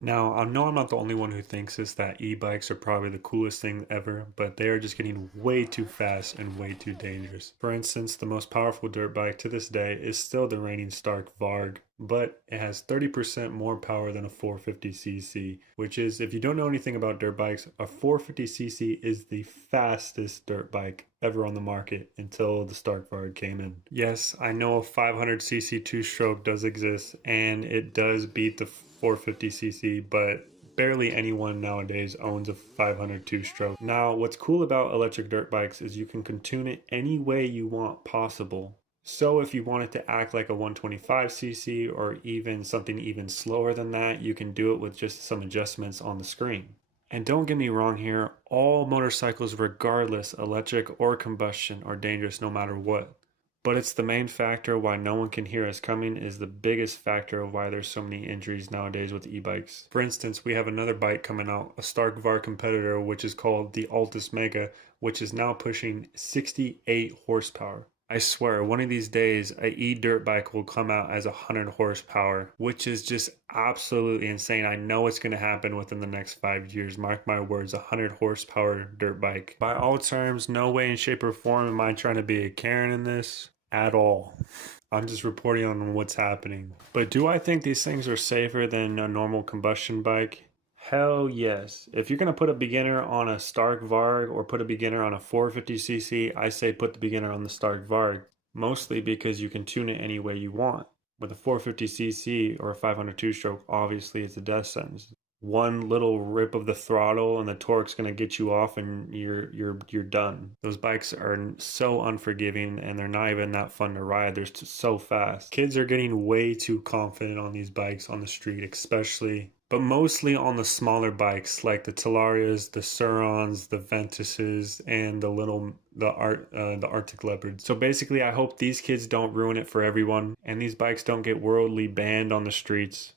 Now, I know I'm not the only one who thinks this, that e-bikes are probably the coolest thing ever, but they are just getting way too fast and way too dangerous. For instance, the most powerful dirt bike to this day is still the reigning Stark Varg, but it has 30% more power than a 450cc, which is, if you don't know anything about dirt bikes, a 450cc is the fastest dirt bike ever on the market until the Stark Varg came in. Yes, I know a 500cc two-stroke does exist, and it does beat the 450cc, but barely anyone nowadays owns a 500 two-stroke. Now, what's cool about electric dirt bikes is you can tune it any way you want possible. So if you want it to act like a 125cc or even something even slower than that, you can do it with just some adjustments on the screen. And don't get me wrong here, all motorcycles, regardless, electric or combustion, are dangerous no matter what. But it's the main factor why no one can hear us coming is the biggest factor of why there's so many injuries nowadays with e-bikes. For instance, we have another bike coming out, a Stark VAR competitor, which is called the Altus Mega, which is now pushing 68 horsepower. I swear, one of these days, a e-dirt bike will come out as 100 horsepower, which is just absolutely insane. I know it's going to happen within the next 5 years. Mark my words, 100 horsepower dirt bike. By all terms, no way in shape or form am I trying to be a Karen in this at all. I'm just reporting on what's happening. But do I think these things are safer than a normal combustion bike? Hell yes. If you're going to put a beginner on a Stark Varg or put a beginner on a 450cc, I say put the beginner on the Stark Varg, mostly because you can tune it any way you want. With a 450cc or a 502 stroke, obviously it's a death sentence. One little rip of the throttle and the torque's going to get you off and you're done. Those bikes are so unforgiving and they're not even that fun to ride. They're so fast. Kids are getting way too confident on these bikes on the street, especially, but mostly on the smaller bikes like the Talarias, the Surons, the Ventuses, and the Arctic Leopards. So basically, I hope these kids don't ruin it for everyone, and these bikes don't get worldly banned on the streets.